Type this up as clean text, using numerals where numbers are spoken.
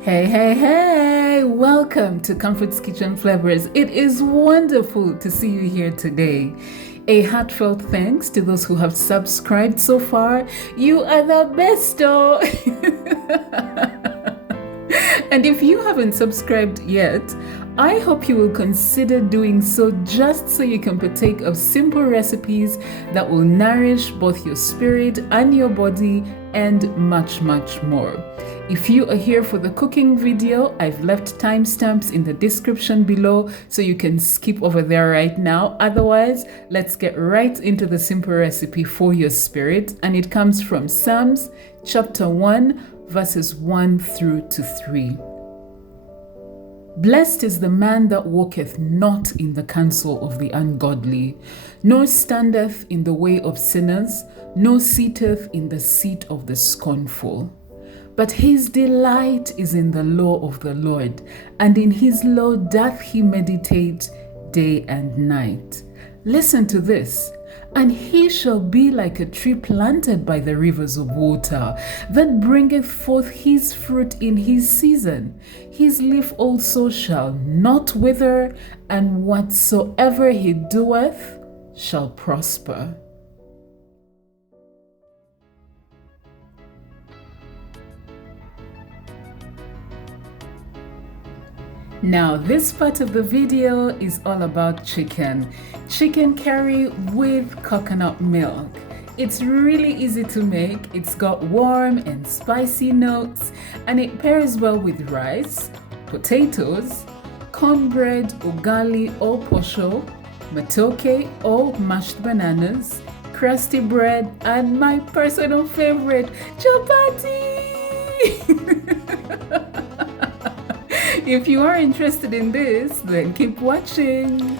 Hey, hey, hey! Welcome to Comfort's Kitchen Flavors. It is wonderful to see you here today. A heartfelt thanks to those who have subscribed so far. You are the best, oh! And if you haven't subscribed yet, I hope you will consider doing so just so you can partake of simple recipes that will nourish both your spirit and your body and much, much more. If you are here for the cooking video, I've left timestamps in the description below so you can skip over there right now. Otherwise, let's get right into the simple recipe for your spirit, and it comes from Psalms chapter 1 verses 1 through to 3. Blessed is the man that walketh not in the counsel of the ungodly, nor standeth in the way of sinners, nor sitteth in the seat of the scornful. But his delight is in the law of the Lord, and in his law doth he meditate day and night. Listen to this. And he shall be like a tree planted by the rivers of water, that bringeth forth his fruit in his season. His leaf also shall not wither, and whatsoever he doeth shall prosper. Now, this part of the video is all about chicken curry with coconut milk. It's really easy to make. It's got warm and spicy notes, and it pairs well with rice, potatoes, cornbread, ugali or posho, matooke or mashed bananas, crusty bread, and my personal favorite, chapati! If you are interested in this, then keep watching.